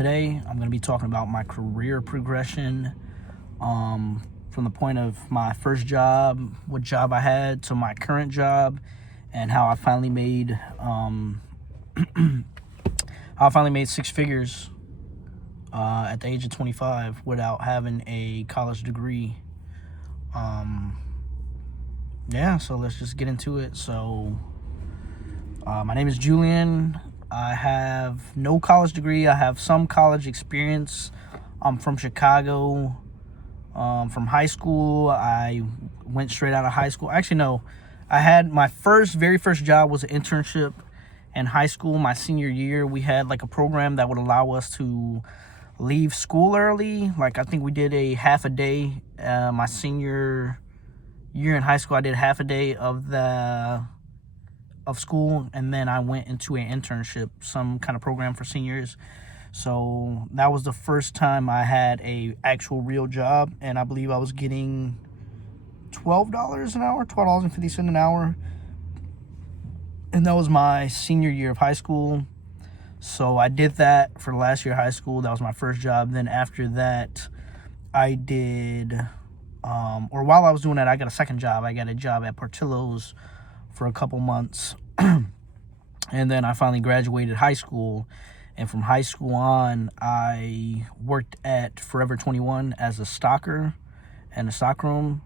Today, I'm going to be talking about my career progression from the point of my first job, what job I had, to my current job, and how I finally made six figures at the age of 25 without having a college degree. So let's just get into it. So, my name is Julian. I have no college degree. I have some college experience. I'm from Chicago. From high school, I went straight out of high school. Actually, no. I had my very first job was an internship in high school. My senior year, we had like a program that would allow us to leave school early. Like, I think we did a half a day. My senior year in high school, I did half a day of school, and then I went into an internship, some kind of program for seniors. So that was the first time I had a actual real job, and I believe I was getting $12 an hour, $12.50 an hour, and that was my senior year of high school. So I did that for the last year of high school. That was my first job. Then after that, I did, while I was doing that, I got a second job. I got a job at Portillo's for a couple months. And then I finally graduated high school. And from high school on, I worked at Forever 21 as a stocker in a stockroom.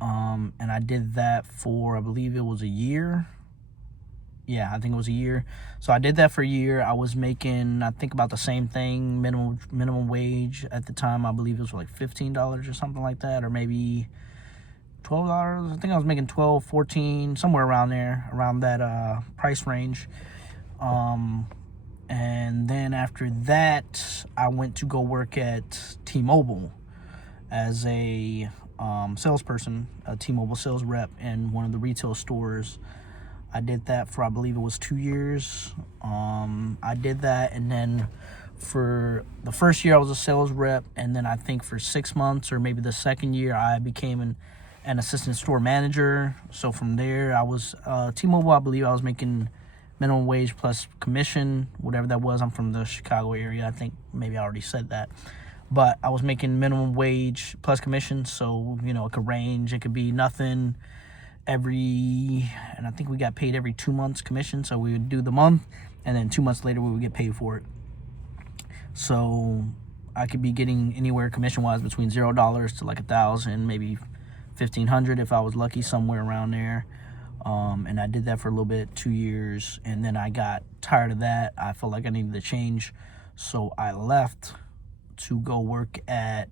And I did that for, I believe it was a year. Yeah, I think it was a year. So I did that for a year. I was making, I think, about the same thing, minimum wage at the time. I believe it was like $15 or something like that, or maybe $12. I think I was making 12, 14, somewhere around there, around that price range. And then after that, I went to go work at T-Mobile as a salesperson, a T-Mobile sales rep in one of the retail stores. I did that for, I believe it was 2 years. I did that, and then for the first year I was a sales rep, and then I think for 6 months or maybe the second year I became an assistant store manager. So from there, I was T-Mobile, I believe I was making minimum wage plus commission, whatever that was. I'm from the Chicago area. I think maybe I already said that. But I was making minimum wage plus commission, so, it could range. It could be nothing and I think we got paid every 2 months commission. So we would do the month, and then 2 months later we would get paid for it. So I could be getting anywhere commission-wise between $0 to like $1,000, maybe $1,500 if I was lucky, somewhere around there. And I did that for a little bit, 2 years, and then I got tired of that. I felt like I needed to change, so I left to go work at,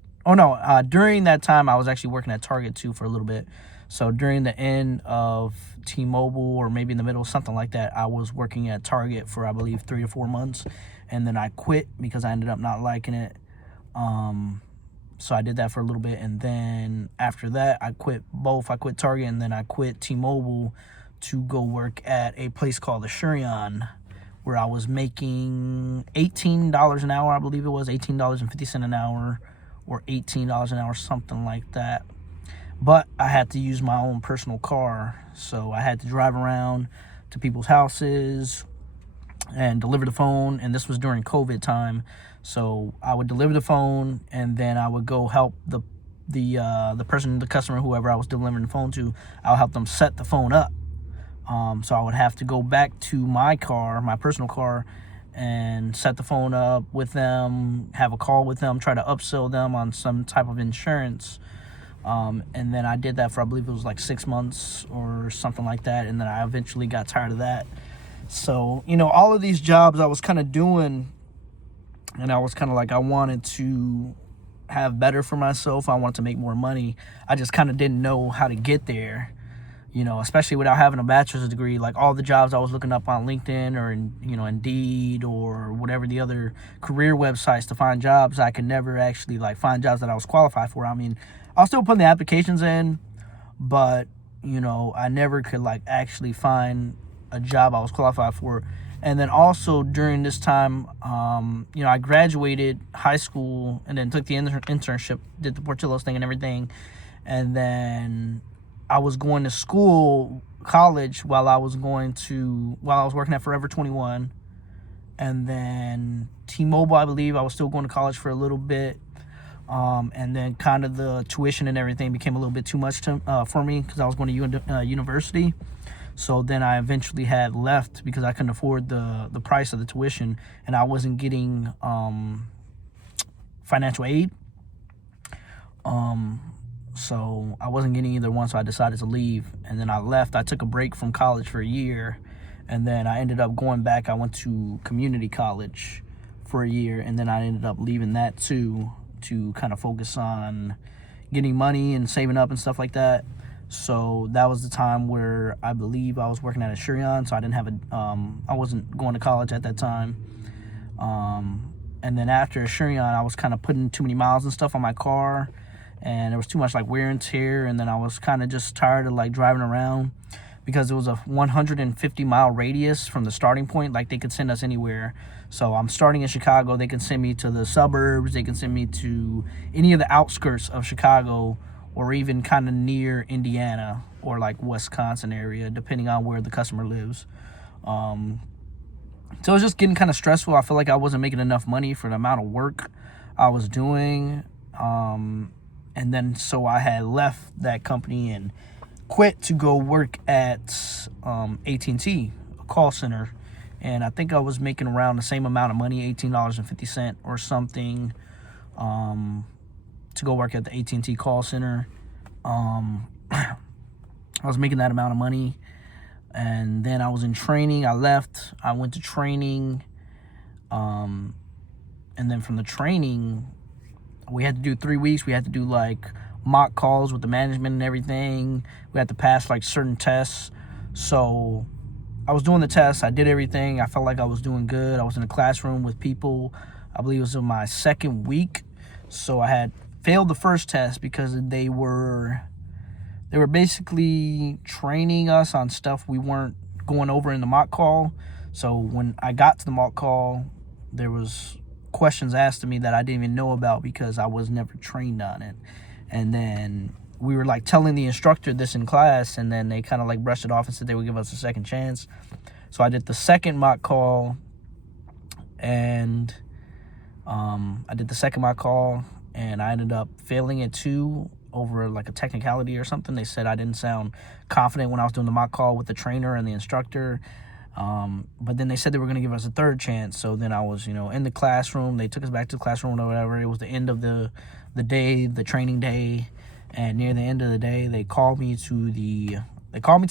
during that time I was actually working at Target too for a little bit. So during the end of T-Mobile, or maybe in the middle, something like that, I was working at Target for, I believe, 3 to 4 months, and then I quit because I ended up not liking it. So I did that for a little bit, and then after that, I quit both. I quit Target, and then I quit T-Mobile to go work at a place called Asurion, where I was making $18 an hour. I believe it was $18.50 an hour, or $18 an hour, something like that. But I had to use my own personal car, so I had to drive around to people's houses and deliver the phone, and this was during COVID time. So I would deliver the phone, and then I would go help the person, the customer, whoever I was delivering the phone to. I would help them set the phone up. So I would have to go back to my car, my personal car, and set the phone up with them, have a call with them, try to upsell them on some type of insurance. And then I did that for, I believe it was like 6 months or something like that, and then I eventually got tired of that. So, all of these jobs I was kind of doing, and I was kind of like, I wanted to have better for myself. I wanted to make more money. I just kind of didn't know how to get there, especially without having a bachelor's degree. Like, all the jobs I was looking up on LinkedIn or Indeed or whatever the other career websites to find jobs, I could never actually find jobs that I was qualified for. I mean, I was still putting the applications in, but I never could actually find a job I was qualified for. And then also during this time, I graduated high school and then took the internship, did the Portillo's thing and everything. And then I was going to college while I was working at Forever 21. and then T-Mobile, I believe. I was still going to college for a little bit. And then kind of the tuition and everything became a little bit too much for me because I was going to university. So then I eventually had left because I couldn't afford the price of the tuition, and I wasn't getting financial aid. So I wasn't getting either one, so I decided to leave. And then I left. I took a break from college for a year, and then I ended up going back. I went to community college for a year, and then I ended up leaving that too to kind of focus on getting money and saving up and stuff like that. So that was the time where I believe I was working at Asurion, so I didn't have I wasn't going to college at that time. And then after Asurion, I was kind of putting too many miles and stuff on my car, and there was too much like wear and tear, and then I was kind of just tired of like driving around because it was a 150-mile radius from the starting point. Like, they could send us anywhere. So I'm starting in Chicago. They can send me to the suburbs. They can send me to any of the outskirts of Chicago, or even kind of near Indiana or like Wisconsin area, depending on where the customer lives. So it was just getting kind of stressful. I feel like I wasn't making enough money for the amount of work I was doing. And then so I had left that company and quit to go work at AT&T, a call center. And I think I was making around the same amount of money, $18.50 or something, to go work at the AT&T call center. I was making that amount of money. And then I was in training. I left. I went to training. And then from the training, we had to do 3 weeks. We had to do like mock calls with the management and everything. We had to pass like certain tests. So I was doing the tests. I did everything. I felt like I was doing good. I was in a classroom with people. I believe it was in my second week. So I had failed the first test because they were basically training us on stuff we weren't going over in the mock call. So when I got to the mock call, there was questions asked of me that I didn't even know about because I was never trained on it. And then we were like telling the instructor this in class, and then they kind of like brushed it off and said they would give us a second chance. So I did the second mock call, and I ended up failing it too, over like a technicality or something. They said I didn't sound confident when I was doing the mock call with the trainer and the instructor. But then they said they were going to give us a third chance. So then I was, in the classroom. They took us back to the classroom or whatever. It was the end of the day, the training day. And near the end of the day, they called me to the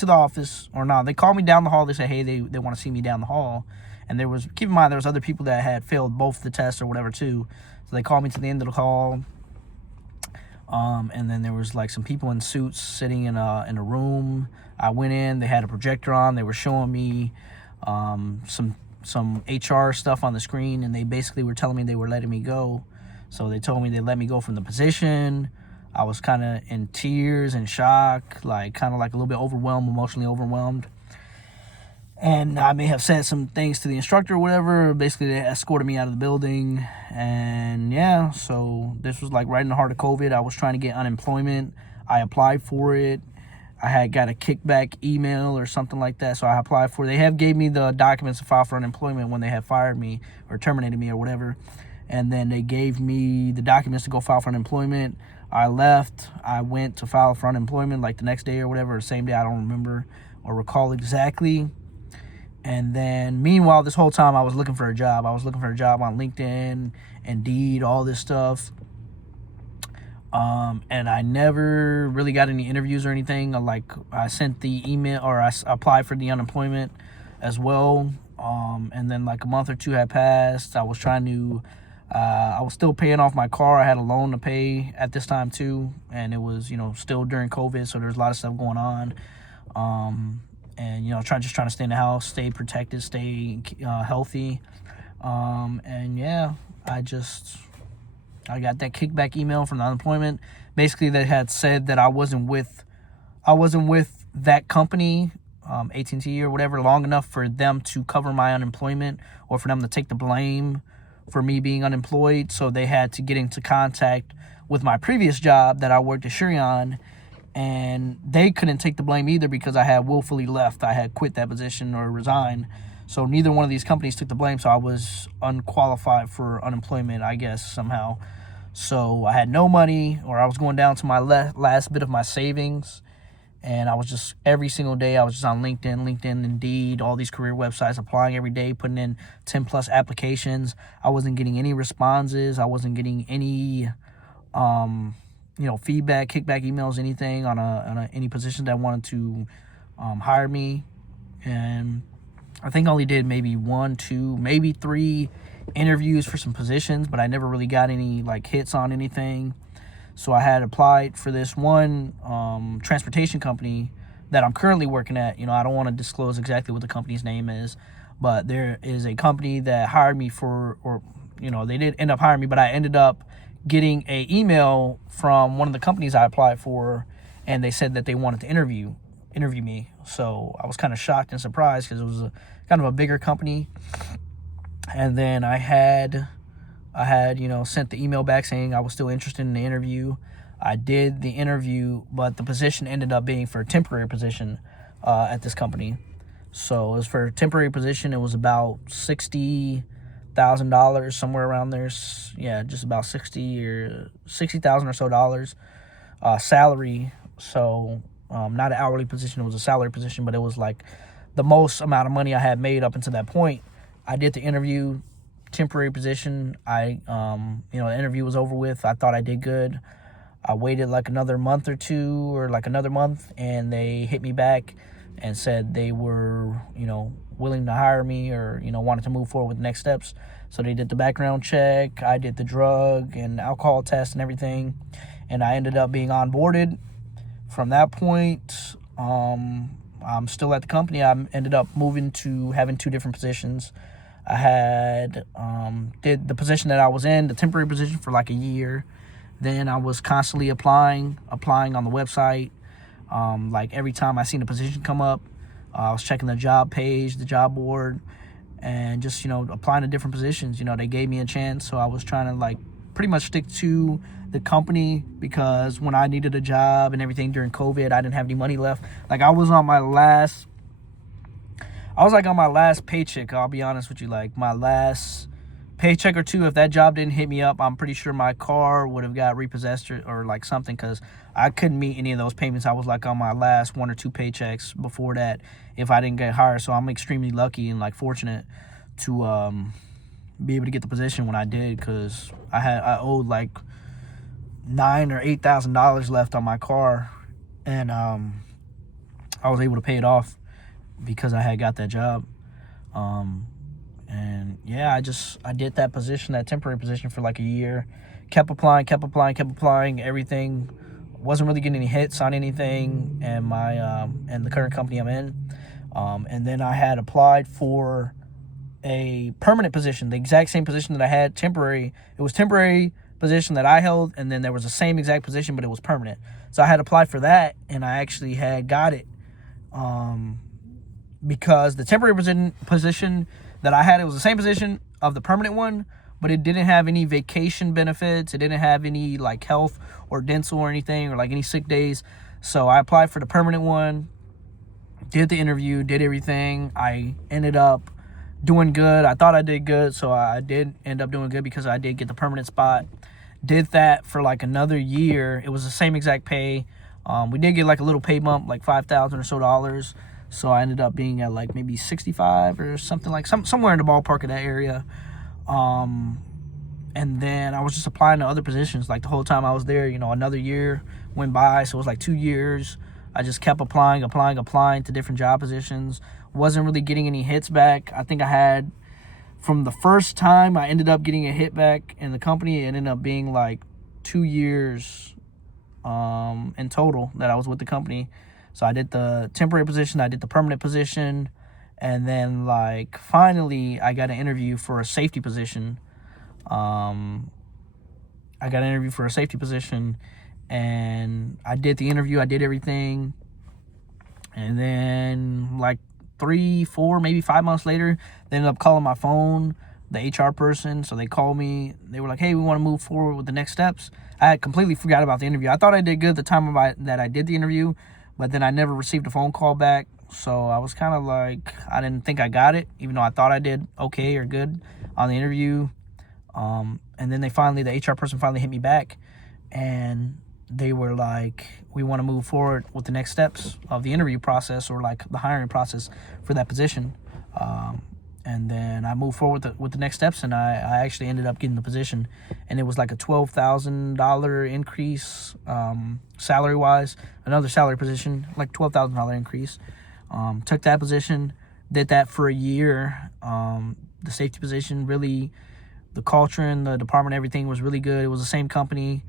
office. Or no, they called me down the hall. They said, hey, they want to see me down the hall. And keep in mind, there was other people that had failed both the tests or whatever too. So they called me to the end of the call. And then there was like some people in suits sitting in a room. I went in. They had a projector on. They were showing me some HR stuff on the screen, and they basically were telling me they were letting me go. So they told me they let me go from the position. I was kind of in tears and shock, like kind of like a little bit overwhelmed, emotionally overwhelmed. And I may have said some things to the instructor or whatever. Basically, they escorted me out of the building. And yeah, so this was like right in the heart of COVID. I was trying to get unemployment. I applied for it. I had got a kickback email or something like that. So I applied for it. They gave me the documents to file for unemployment when they had fired me or terminated me or whatever. And then they gave me the documents to go file for unemployment. I left. I went to file for unemployment like the next day or whatever, or same day. I don't remember or recall exactly. And then, meanwhile, this whole time I was looking for a job. I was looking for a job on LinkedIn, Indeed, all this stuff. And I never really got any interviews or anything. I sent the email, or I applied for the unemployment as well. And then like a month or two had passed. I was still paying off my car. I had a loan to pay at this time too. And it was, still during COVID. So there's a lot of stuff going on. And, trying to stay in the house, stay protected, stay healthy. And yeah, I got that kickback email from the unemployment. Basically, they had said that I wasn't with that company, AT&T or whatever, long enough for them to cover my unemployment or for them to take the blame for me being unemployed. So they had to get into contact with my previous job that I worked at Asurion, and they couldn't take the blame either because I had willfully left. I had quit that position or resigned. So neither one of these companies took the blame. So I was unqualified for unemployment, I guess, somehow. So I had no money, or I was going down to my last bit of my savings. And I was just, every single day, I was just on LinkedIn, Indeed, all these career websites, applying every day, putting in 10 plus applications. I wasn't getting any responses. I wasn't getting any, feedback, kickback emails, anything on any position that wanted to hire me. And I think I only did maybe 1, 2, maybe 3 interviews for some positions, but I never really got any like hits on anything. So I had applied for this one transportation company that I'm currently working at. I don't want to disclose exactly what the company's name is, but there is a company that hired me they did end up hiring me, but I ended up getting an email from one of the companies I applied for, and they said that they wanted to interview me. So I was kind of shocked and surprised because it was kind of a bigger company. And then I had sent the email back saying I was still interested in the interview. I did the interview, but the position ended up being for a temporary position at this company. So it was for a temporary position. It was about $60,000, somewhere around there. Yeah, just about $60,000 or so dollars salary. So not an hourly position. It was a salary position, but it was like the most amount of money I had made up until that point. I did the interview. Temporary position. The interview was over with. I thought I did good. I waited like another month or two, or like another month, and they hit me back and said they were, willing to hire me, or, wanted to move forward with the next steps. So they did the background check. I did the drug and alcohol test and everything, and I ended up being onboarded. From that point, I'm still at the company. I ended up moving to having 2 different positions. I had did the position that I was in, the temporary position, for like a year. Then I was constantly applying on the website. Like every time I seen a position come up, I was checking the job page, the job board, and just, applying to different positions. They gave me a chance, so I was trying to like pretty much stick to the company, because when I needed a job and everything during COVID, I didn't have any money left. Like I was on my last paycheck, I'll be honest with you. Like my last paycheck or 2, if that job didn't hit me up, I'm pretty sure my car would have got repossessed or like something, because I couldn't meet any of those payments. I was like on my last 1 or 2 paychecks before that if I didn't get hired. So I'm extremely lucky and like fortunate to be able to get the position when I did, because I owed like $9,000 or $8,000 left on my car, and I was able to pay it off because I had got that job. And yeah, I did that position, that temporary position, for like a year. Kept applying, everything. Wasn't really getting any hits on anything, and and the current company I'm in. And then I had applied for a permanent position, the exact same position that I had temporary. It was temporary position that I held, and then there was the same exact position, but it was permanent. So I had applied for that, and I actually had got it. Because the temporary position that I had, it was the same position of the permanent one, but it didn't have any vacation benefits. It didn't have any like health or dental or anything, or like any sick days. So I applied for the permanent one, did the interview, did everything. I ended up doing good. I thought I did good, so I did end up doing good because I did get the permanent spot. Did that for like another year. It was the same exact pay. We did get like a little pay bump, like $5,000 or so dollars. So I ended up being at like maybe 65 or something, like somewhere in the ballpark of that area. And then I was just applying to other positions like the whole time I was there. Another year went by, so it was like 2 years. I just kept applying to different job positions. Wasn't really getting any hits back. I think I had, from the first time I ended up getting a hit back in the company, it ended up being like 2 years in total that I was with the company. So I did the temporary position, I did the permanent position, and then like finally I got an interview for a safety position. And I did the interview, I did everything. And then like 3, 4, maybe 5 months later, they ended up calling my phone, the HR person. So they called me. They were like, hey, we want to move forward with the next steps. I had completely forgot about the interview. I thought I did good the time that I did the interview, but then I never received a phone call back So I was kind of like, I didn't think I got it, even though I thought I did okay or good on the interview. And then the HR person finally hit me back, and they were like, we want to move forward with the next steps of the interview process, or like the hiring process for that position. And then I moved forward with the next steps, and I actually ended up getting the position, and it was like a $12,000 increase, salary wise, another salary position, like $12,000 increase. Took that position, did that for a year. The safety position, really, the culture and the department, everything was really good. It was the same company.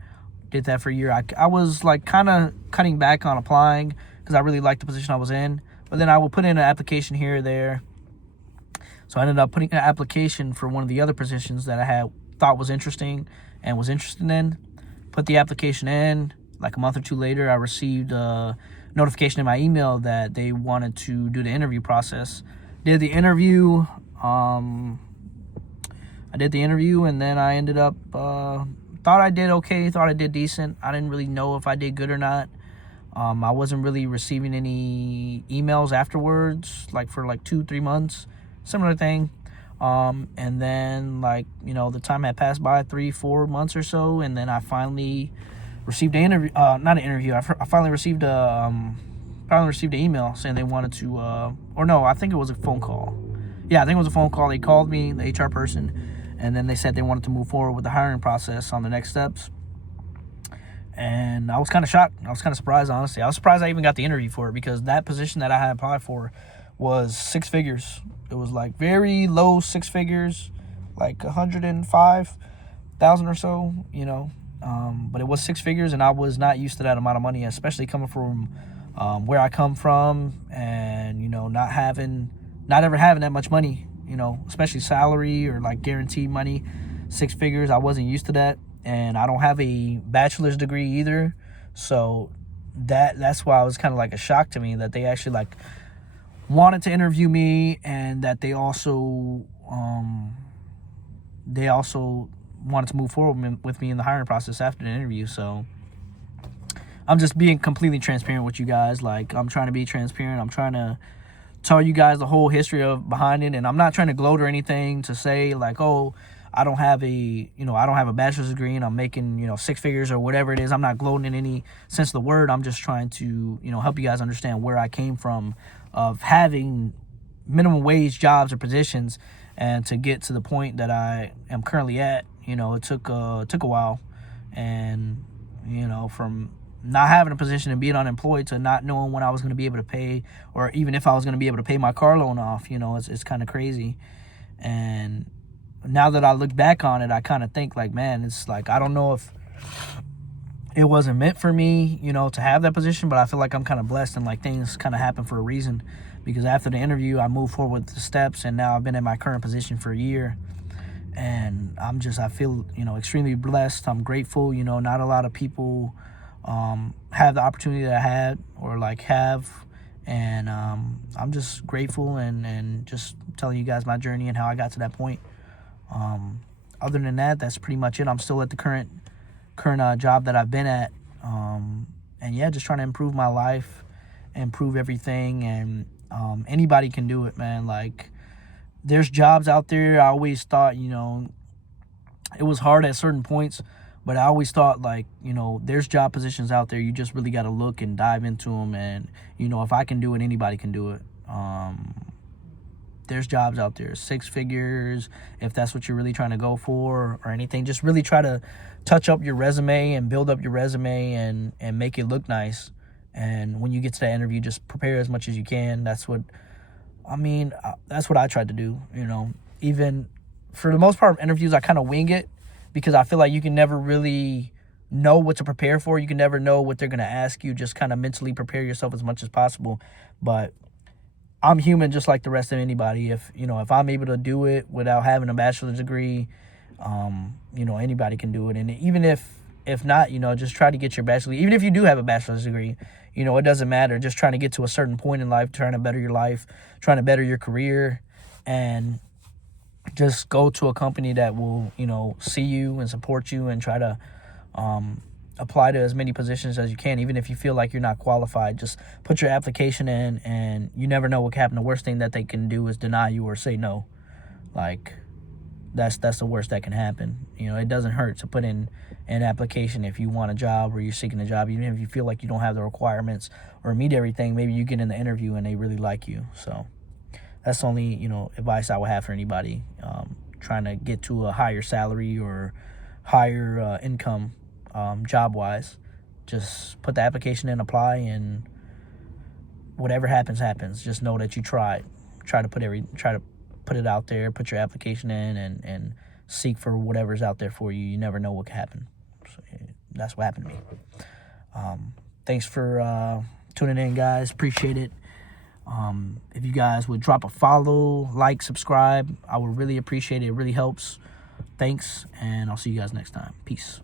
Did that for a year. I was like kind of cutting back on applying because I really liked the position I was in. But then I would put in an application here or there. So I ended up putting an application for one of the other positions that I thought was interesting and was interested in. Put the application in. Like a month or two later, I received a notification in my email that they wanted to do the interview process. Did the interview. I did the interview, and then I ended up, thought I did okay, thought I did decent. I didn't really know if I did good or not. I wasn't really receiving any emails afterwards, like for like 2-3 months, similar thing. And then the time had passed by, 3-4 months or so, and then I finally received an interview, not an interview. I finally received an email saying they wanted to, or no, I think it was a phone call. Yeah, I think it was a phone call. They called me, the HR person, and then they said they wanted to move forward with the hiring process on the next steps. And I was kind of shocked. I was kind of surprised, honestly. I was surprised I even got the interview for it, because that position that I had applied for was 6 figures. It was like very low 6 figures, like 105,000 or so, but it was 6 figures, and I was not used to that amount of money, especially coming from where I come from, and not ever having that much money, especially salary or like guaranteed money, 6 figures. I wasn't used to that, and I don't have a bachelor's degree either, so that's why it was kind of like a shock to me that they actually like wanted to interview me, and that they also wanted to move forward with me in the hiring process after the interview. So I'm just being completely transparent with you guys. Like, I'm trying to be transparent. I'm trying to tell you guys the whole history behind it, and I'm not trying to gloat or anything to say like, oh, I don't have a bachelor's degree and I'm making 6 figures or whatever it is. I'm not gloating in any sense of the word. I'm just trying to help you guys understand where I came from, of having minimum wage jobs or positions, and to get to the point that I am currently at. It took a while, and from not having a position and being unemployed to not knowing when I was going to be able to pay, or even if I was going to be able to pay my car loan off. It's kind of crazy. And now that I look back on it, I kind of think like, man, it's like, I don't know if it wasn't meant for me, to have that position, but I feel like I'm kind of blessed, and like things kind of happen for a reason, because after the interview, I moved forward with the steps, and now I've been in my current position for a year, and I feel, extremely blessed. I'm grateful. Not a lot of people have the opportunity that I had, or like have, and I'm just grateful, and just telling you guys my journey and how I got to that point. Other than that, that's pretty much it. I'm still at the current job that I've been at, and yeah, just trying to improve my life, improve everything, and anybody can do it, man. Like, there's jobs out there. I always thought, it was hard at certain points, but I always thought, like, there's job positions out there. You just really got to look and dive into them, and if I can do it, anybody can do it. There's jobs out there, 6 figures, if that's what you're really trying to go for, or anything. Just really try to touch up your resume and build up your resume, and make it look nice. And when you get to that interview, just prepare as much as you can. That's what I tried to do. Even for the most part of interviews, I kind of wing it, because I feel like you can never really know what to prepare for. You can never know what they're going to ask you. Just kind of mentally prepare yourself as much as possible. But I'm human just like the rest of anybody. If I'm able to do it without having a bachelor's degree, anybody can do it. And even if not, just try to get your bachelor's. Even if you do have a bachelor's degree, it doesn't matter. Just trying to get to a certain point in life, trying to better your life, trying to better your career, and just go to a company that will, see you and support you, and try to apply to as many positions as you can. Even if you feel like you're not qualified, just put your application in, and you never know what can happen. The worst thing that they can do is deny you or say no. Like, that's the worst that can happen. It doesn't hurt to put in an application if you want a job or you're seeking a job. Even if you feel like you don't have the requirements or meet everything, maybe you get in the interview and they really like you. So that's the only advice I would have for anybody trying to get to a higher salary or higher income job wise. Just put the application in, apply, and whatever happens. Just know that you tried. Try to put it out there, put your application in, and seek for whatever's out there for you. You never know what can happen. So that's what happened to me. Thanks for tuning in, guys. Appreciate it. If you guys would drop a follow, like, subscribe, I would really appreciate it. It really helps. Thanks, and I'll see you guys next time. Peace.